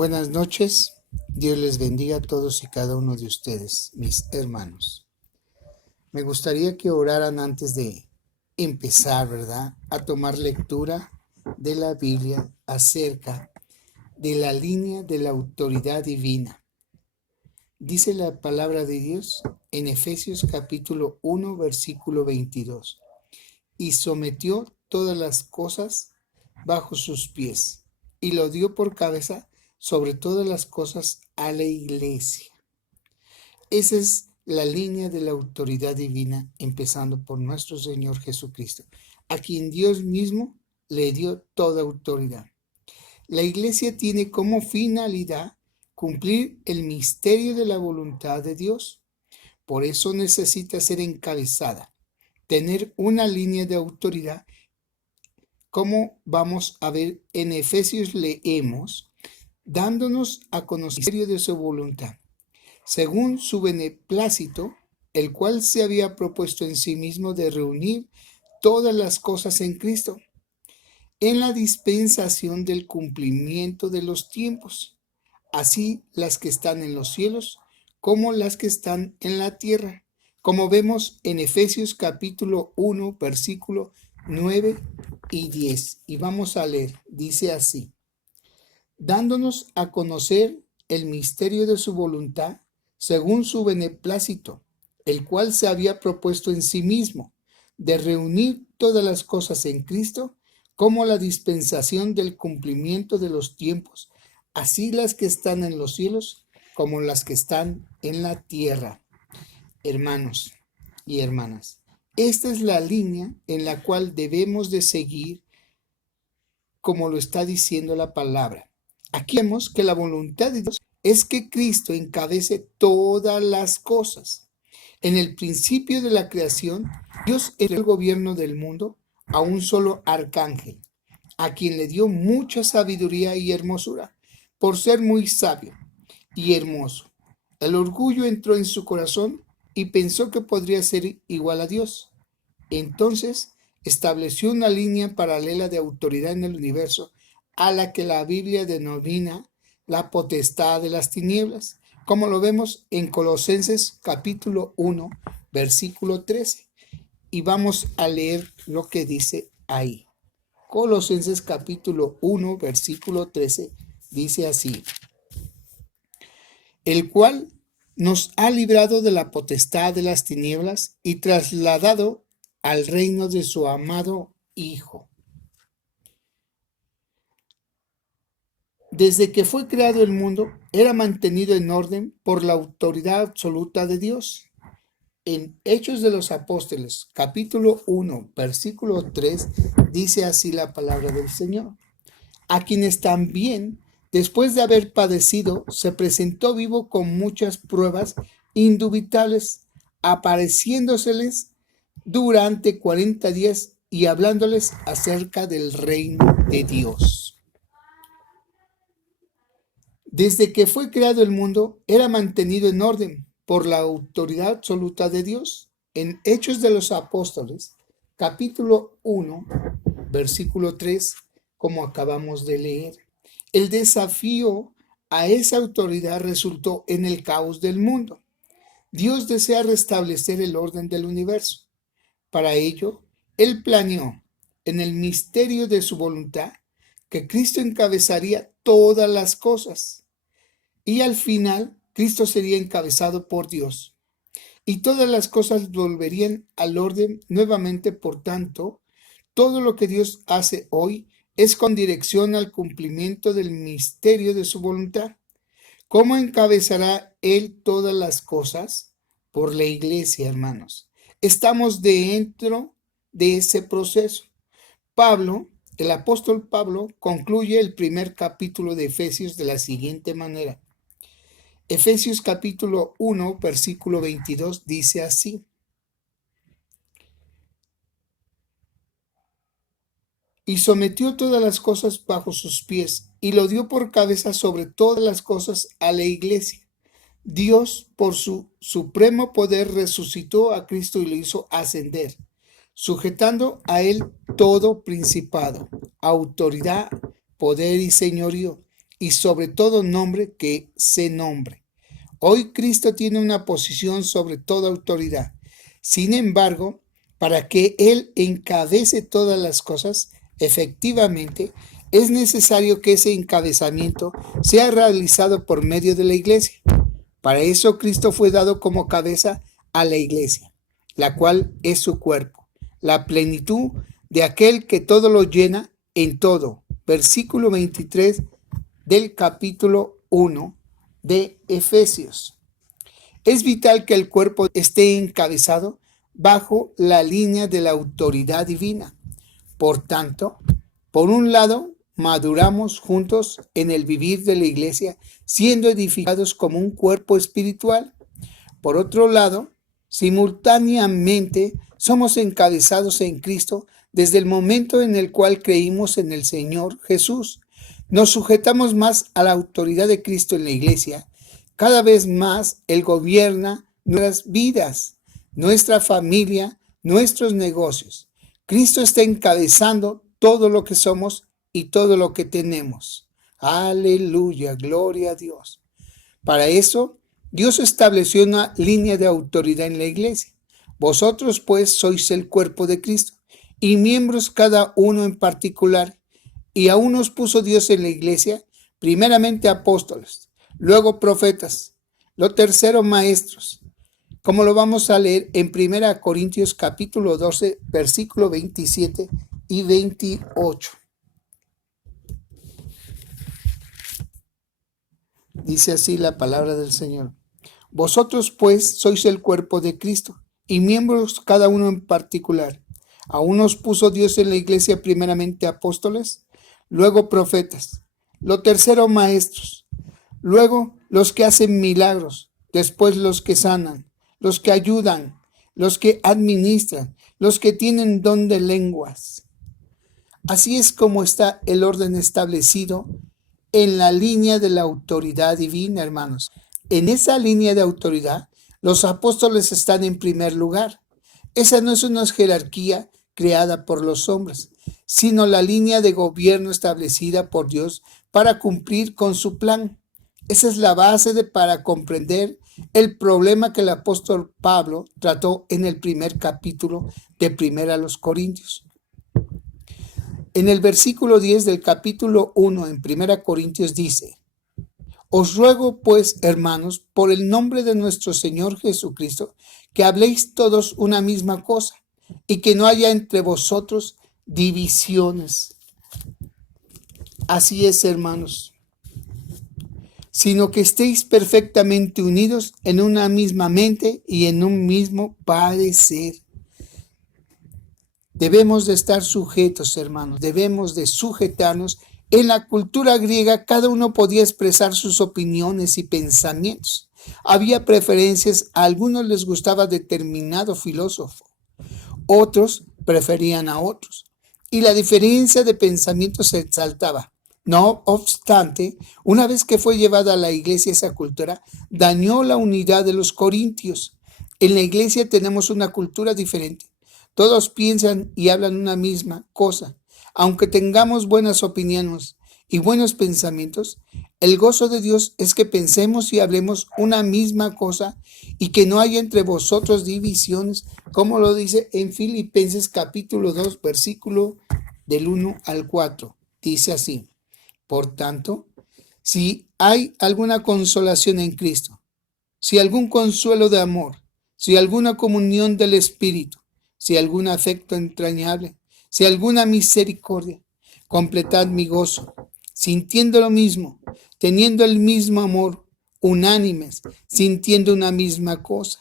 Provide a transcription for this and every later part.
Buenas noches, Dios les bendiga a todos y cada uno de ustedes, mis hermanos. Me gustaría que oraran antes de empezar, ¿verdad?, a tomar lectura de la Biblia acerca de la línea de la autoridad divina. Dice la palabra de Dios en Efesios capítulo 1, versículo 22. Y sometió todas las cosas bajo sus pies, y lo dio por cabeza sobre todas las cosas a la iglesia. Esa es la línea de la autoridad divina, empezando por nuestro Señor Jesucristo, a quien Dios mismo le dio toda autoridad. La iglesia tiene como finalidad cumplir el misterio de la voluntad de Dios. Por eso necesita ser encabezada, tener una línea de autoridad. Como vamos a ver en Efesios, leemos, dándonos a conocer de su voluntad, según su beneplácito, el cual se había propuesto en sí mismo de reunir todas las cosas en Cristo, en la dispensación del cumplimiento de los tiempos, así las que están en los cielos como las que están en la tierra, como vemos en Efesios capítulo 1, versículo 9 y 10. Y vamos a leer, dice así: dándonos a conocer el misterio de su voluntad, según su beneplácito, el cual se había propuesto en sí mismo, de reunir todas las cosas en Cristo, como la dispensación del cumplimiento de los tiempos, así las que están en los cielos como las que están en la tierra. Hermanos y hermanas, esta es la línea en la cual debemos de seguir, como lo está diciendo la palabra. Aquí vemos que la voluntad de Dios es que Cristo encabece todas las cosas. En el principio de la creación, Dios entregó el gobierno del mundo a un solo arcángel, a quien le dio mucha sabiduría y hermosura, por ser muy sabio y hermoso. El orgullo entró en su corazón y pensó que podría ser igual a Dios. Entonces estableció una línea paralela de autoridad en el universo, a la que la Biblia denomina la potestad de las tinieblas, como lo vemos en Colosenses capítulo 1, versículo 13. Y vamos a leer lo que dice ahí. Colosenses capítulo 1, versículo 13, dice así: el cual nos ha librado de la potestad de las tinieblas y trasladado al reino de su amado Hijo. Desde que fue creado el mundo, era mantenido en orden por la autoridad absoluta de Dios. En Hechos de los Apóstoles, capítulo 1, versículo 3, dice así la palabra del Señor: a quienes también, después de haber padecido, se presentó vivo con muchas pruebas indubitables, apareciéndoseles durante 40 días y hablándoles acerca del reino de Dios. Desde que fue creado el mundo, era mantenido en orden por la autoridad absoluta de Dios. En Hechos de los Apóstoles, capítulo 1, versículo 3, como acabamos de leer, el desafío a esa autoridad resultó en el caos del mundo. Dios desea restablecer el orden del universo. Para ello, Él planeó, en el misterio de su voluntad, que Cristo encabezaría todas las cosas. Y al final, Cristo sería encabezado por Dios. Y todas las cosas volverían al orden nuevamente. Por tanto, todo lo que Dios hace hoy es con dirección al cumplimiento del misterio de su voluntad. ¿Cómo encabezará Él todas las cosas? Por la iglesia, hermanos. Estamos dentro de ese proceso. Pablo, el apóstol Pablo, concluye el primer capítulo de Efesios de la siguiente manera. Efesios capítulo 1, versículo 22 dice así: y sometió todas las cosas bajo sus pies, y lo dio por cabeza sobre todas las cosas a la iglesia. Dios, por su supremo poder, resucitó a Cristo y lo hizo ascender, sujetando a él todo principado, autoridad, poder y señorío, y sobre todo nombre que se nombre. Hoy Cristo tiene una posición sobre toda autoridad. Sin embargo, para que Él encabece todas las cosas, efectivamente, es necesario que ese encabezamiento sea realizado por medio de la iglesia. Para eso Cristo fue dado como cabeza a la iglesia, la cual es su cuerpo, la plenitud de aquel que todo lo llena en todo. Versículo 23 del capítulo 1 de Efesios. Es vital que el cuerpo esté encabezado bajo la línea de la autoridad divina. Por tanto, por un lado, maduramos juntos en el vivir de la iglesia, siendo edificados como un cuerpo espiritual. Por otro lado, simultáneamente somos encabezados en Cristo desde el momento en el cual creímos en el Señor Jesús. Nos sujetamos más a la autoridad de Cristo en la iglesia. Cada vez más Él gobierna nuestras vidas, nuestra familia, nuestros negocios. Cristo está encabezando todo lo que somos y todo lo que tenemos. Aleluya, gloria a Dios. Para eso, Dios estableció una línea de autoridad en la iglesia. Vosotros, pues, sois el cuerpo de Cristo y miembros cada uno en particular. Y a unos puso Dios en la iglesia, primeramente apóstoles, luego profetas, lo tercero maestros, como lo vamos a leer en 1 Corintios capítulo 12, versículo 27 y 28. Dice así la palabra del Señor. Vosotros pues sois el cuerpo de Cristo y miembros cada uno en particular. A unos puso Dios en la iglesia primeramente apóstoles, luego profetas, lo tercero maestros, luego los que hacen milagros, después los que sanan, los que ayudan, los que administran, los que tienen don de lenguas. Así es como está el orden establecido en la línea de la autoridad divina, hermanos. En esa línea de autoridad, los apóstoles están en primer lugar. Esa no es una jerarquía creada por los hombres, sino la línea de gobierno establecida por Dios para cumplir con su plan. Esa es la base para comprender el problema que el apóstol Pablo trató en el primer capítulo de 1 Corintios. En el versículo 10 del capítulo 1 en 1 Corintios dice: Os ruego pues, hermanos, por el nombre de nuestro Señor Jesucristo, que habléis todos una misma cosa y que no haya entre vosotros divisiones. Así es, hermanos, sino que estéis perfectamente unidos en una misma mente y en un mismo parecer. Debemos de estar sujetos, hermanos, debemos de sujetarnos. En la cultura griega, cada uno podía expresar sus opiniones y pensamientos. Había preferencias, a algunos les gustaba determinado filósofo, otros preferían a otros, y la diferencia de pensamiento se exaltaba. No obstante, una vez que fue llevada a la iglesia esa cultura, dañó la unidad de los corintios. En la iglesia tenemos una cultura diferente. Todos piensan y hablan una misma cosa. Aunque tengamos buenas opiniones y buenos pensamientos, el gozo de Dios es que pensemos y hablemos una misma cosa y que no haya entre vosotros divisiones, como lo dice en Filipenses capítulo 2, versículo del 1 al 4. Dice así: Por tanto, si hay alguna consolación en Cristo, si algún consuelo de amor, si alguna comunión del Espíritu, si algún afecto entrañable, si alguna misericordia, completad mi gozo, sintiendo lo mismo, teniendo el mismo amor, unánimes, sintiendo una misma cosa.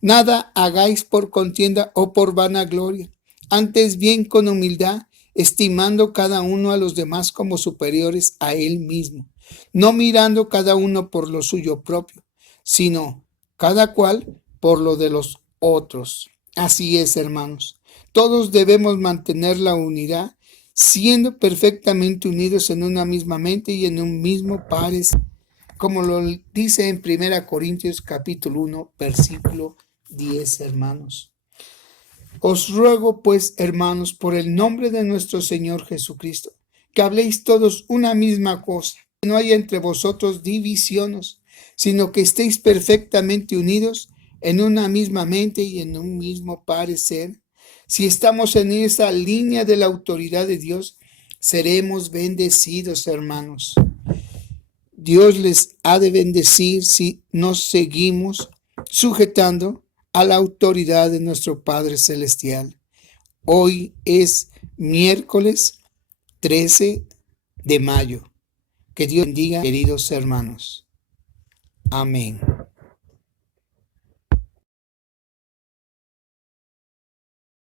Nada hagáis por contienda o por vanagloria, antes bien con humildad, estimando cada uno a los demás como superiores a él mismo, no mirando cada uno por lo suyo propio, sino cada cual por lo de los otros. Así es, hermanos. Todos debemos mantener la unidad, siendo perfectamente unidos en una misma mente y en un mismo parecer, como lo dice en 1 Corintios capítulo 1, versículo 10, hermanos. Os ruego, pues, hermanos, por el nombre de nuestro Señor Jesucristo, que habléis todos una misma cosa, no haya entre vosotros divisiones, sino que estéis perfectamente unidos en una misma mente y en un mismo parecer. Si estamos en esa línea de la autoridad de Dios, seremos bendecidos, hermanos. Dios les ha de bendecir si nos seguimos sujetando a la autoridad de nuestro Padre Celestial. Hoy es miércoles 13 de mayo. Que Dios bendiga, queridos hermanos. Amén.